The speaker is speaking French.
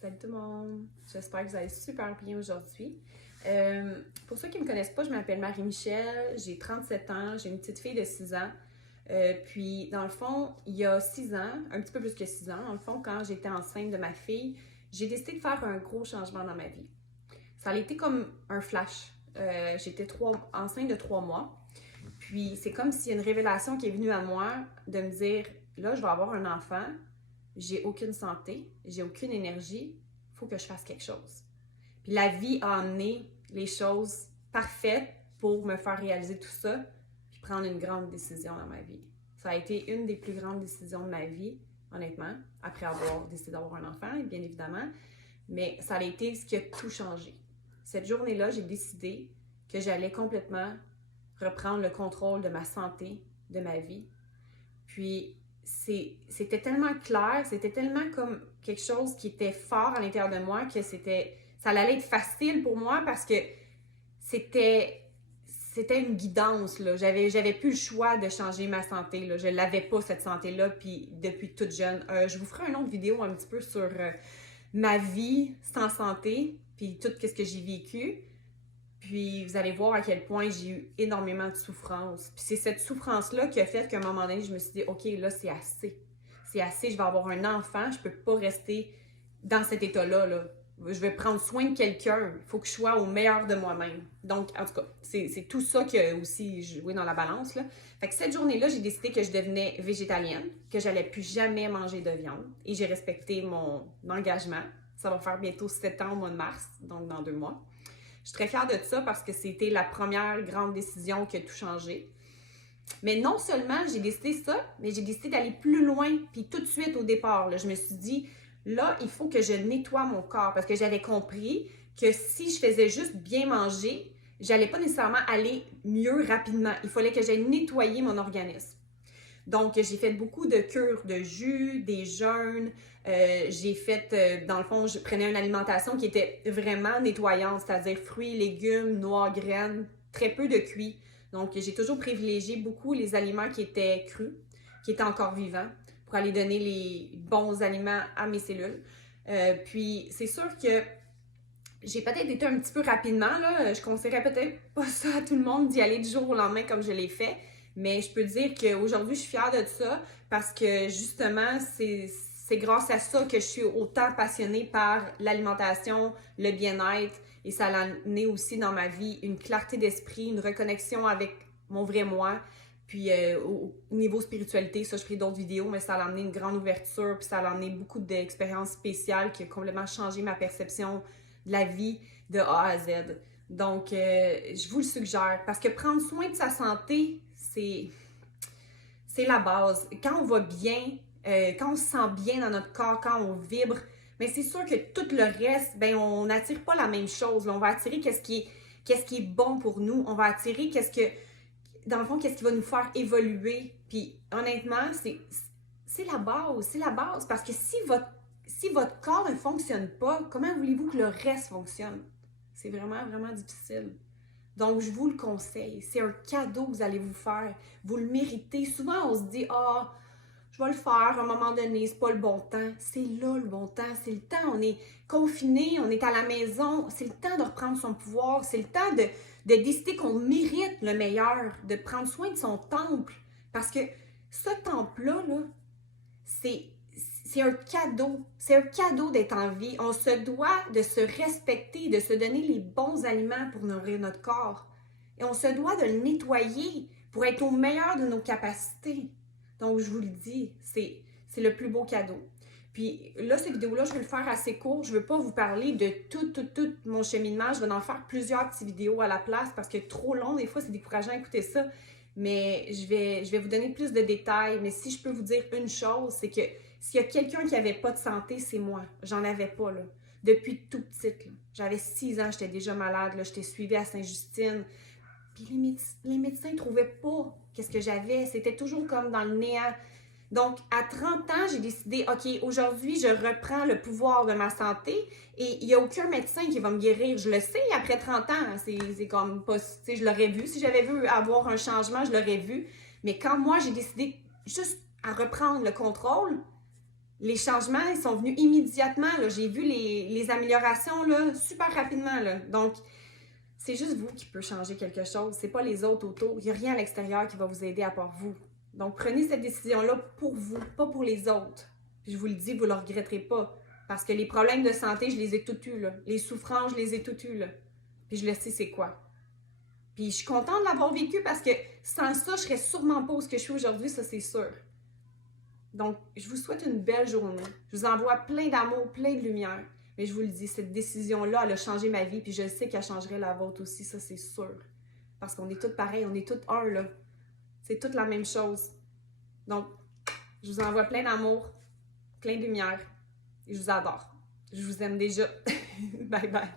Salut tout le monde! J'espère que vous allez super bien aujourd'hui. Pour ceux qui ne me connaissent pas, je m'appelle Marie-Michel, j'ai 37 ans, j'ai une petite fille de 6 ans. Puis, dans le fond, il y a 6 ans, un petit peu plus que 6 ans, dans le fond, quand j'étais enceinte de ma fille, j'ai décidé de faire un gros changement dans ma vie. Ça a été comme un flash. J'étais enceinte de 3 mois. Puis, c'est comme s'il y a une révélation qui est venue à moi de me dire, là, je vais avoir un enfant, j'ai aucune santé, j'ai aucune énergie, il faut que je fasse quelque chose. Puis la vie a amené les choses parfaites pour me faire réaliser tout ça, puis prendre une grande décision dans ma vie. Ça a été une des plus grandes décisions de ma vie, honnêtement, après avoir décidé d'avoir un enfant, bien évidemment, mais ça a été ce qui a tout changé. Cette journée-là, j'ai décidé que j'allais complètement reprendre le contrôle de ma santé, de ma vie. Puis c'était tellement clair, c'était tellement comme quelque chose qui était fort à l'intérieur de moi que ça allait être facile pour moi parce que c'était une guidance, là. J'avais plus le choix de changer ma santé, là. Je l'avais pas, cette santé-là, puis depuis toute jeune. Je vous ferai une autre vidéo un petit peu sur ma vie sans santé, puis tout ce que j'ai vécu. Puis vous allez voir à quel point j'ai eu énormément de souffrance. Puis c'est cette souffrance-là qui a fait qu'à un moment donné, je me suis dit, OK, là, c'est assez. C'est assez, je vais avoir un enfant, je peux pas rester dans cet état-là, là. Je vais prendre soin de quelqu'un. Il faut que je sois au meilleur de moi-même. Donc, en tout cas, c'est tout ça qui a aussi joué dans la balance, là. Fait que cette journée-là, j'ai décidé que je devenais végétalienne, que j'allais plus jamais manger de viande. Et j'ai respecté mon engagement. Ça va faire bientôt 7 ans au mois de mars, donc dans 2 mois. Je suis très fière de ça parce que c'était la première grande décision qui a tout changé. Mais non seulement j'ai décidé ça, mais j'ai décidé d'aller plus loin. Puis tout de suite au départ, là, je me suis dit, là, il faut que je nettoie mon corps parce que j'avais compris que si je faisais juste bien manger, j'allais pas nécessairement aller mieux rapidement. Il fallait que j'aille nettoyer mon organisme. Donc, j'ai fait beaucoup de cures de jus, des jeûnes. J'ai fait, dans le fond, je prenais une alimentation qui était vraiment nettoyante, c'est-à-dire fruits, légumes, noix, graines, très peu de cuit. Donc, j'ai toujours privilégié beaucoup les aliments qui étaient crus, qui étaient encore vivants, pour aller donner les bons aliments à mes cellules. Puis, c'est sûr que j'ai peut-être été un petit peu rapidement, là. Je conseillerais peut-être pas ça à tout le monde d'y aller du jour au lendemain comme je l'ai fait. Mais je peux dire qu'aujourd'hui, je suis fière de ça parce que justement, c'est grâce à ça que je suis autant passionnée par l'alimentation, le bien-être et ça a amené aussi dans ma vie une clarté d'esprit, une reconnexion avec mon vrai moi. Puis au niveau spiritualité, ça, je ferai d'autres vidéos, mais ça a amené une grande ouverture, puis ça a amené beaucoup d'expériences spéciales qui ont complètement changé ma perception de la vie de A à Z. Donc, je vous le suggère parce que prendre soin de sa santé, c'est la base. Quand on va bien, quand on se sent bien dans notre corps, quand on vibre, mais c'est sûr que tout le reste, ben on n'attire pas la même chose. Là, on va attirer qu'est-ce qui est bon pour nous. On va attirer dans le fond, qu'est-ce qui va nous faire évoluer. Puis honnêtement, c'est la base. C'est la base. Parce que si votre corps ne fonctionne pas, comment voulez-vous que le reste fonctionne? C'est vraiment, vraiment difficile. Donc, je vous le conseille. C'est un cadeau que vous allez vous faire. Vous le méritez. Souvent, on se dit, ah, je vais le faire à un moment donné, c'est pas le bon temps. C'est là le bon temps. C'est le temps. On est confiné, on est à la maison. C'est le temps de reprendre son pouvoir. C'est le temps de décider qu'on mérite le meilleur, de prendre soin de son temple. Parce que ce temple-là, là, c'est un cadeau. C'est un cadeau d'être en vie. On se doit de se respecter, de se donner les bons aliments pour nourrir notre corps. Et on se doit de le nettoyer pour être au meilleur de nos capacités. Donc, je vous le dis, c'est le plus beau cadeau. Puis là, cette vidéo-là, je vais le faire assez court. Je ne veux pas vous parler de tout mon cheminement. Je vais en faire plusieurs petites vidéos à la place parce que trop long, des fois, c'est décourageant d'écouter ça. Mais je vais vous donner plus de détails. Mais si je peux vous dire une chose, c'est que s'il y a quelqu'un qui n'avait pas de santé, c'est moi. J'en avais pas, là. Depuis tout petite, là. J'avais 6 ans, j'étais déjà malade, là. J'étais suivie à Sainte-Justine. Puis les médecins ne trouvaient pas qu'est-ce que j'avais. C'était toujours comme dans le néant. Donc, à 30 ans, j'ai décidé, OK, aujourd'hui, je reprends le pouvoir de ma santé et il n'y a aucun médecin qui va me guérir. Je le sais, après 30 ans, c'est comme pas, tu sais, je l'aurais vu. Si j'avais vu avoir un changement, je l'aurais vu. Mais quand moi, j'ai décidé juste à reprendre le contrôle, Les changements, ils sont venus immédiatement. J'ai vu les améliorations là, super rapidement. Là. Donc, c'est juste vous qui peut changer quelque chose. C'est pas les autres autour. Il n'y a rien à l'extérieur qui va vous aider à part vous. Donc, prenez cette décision-là pour vous, pas pour les autres. Puis je vous le dis, vous ne le regretterez pas. Parce que les problèmes de santé, je les ai tous eus. Là. Les souffrances, je les ai toutes eues. Là. Puis je le sais c'est quoi. Puis je suis contente de l'avoir vécu parce que sans ça, je serais sûrement pas où je suis aujourd'hui, ça c'est sûr. Donc, je vous souhaite une belle journée. Je vous envoie plein d'amour, plein de lumière. Mais je vous le dis, cette décision-là, elle a changé ma vie, puis je sais qu'elle changerait la vôtre aussi, ça c'est sûr. Parce qu'on est tous pareils, on est tous un, là. C'est toute la même chose. Donc, je vous envoie plein d'amour, plein de lumière. Et je vous adore. Je vous aime déjà. Bye bye.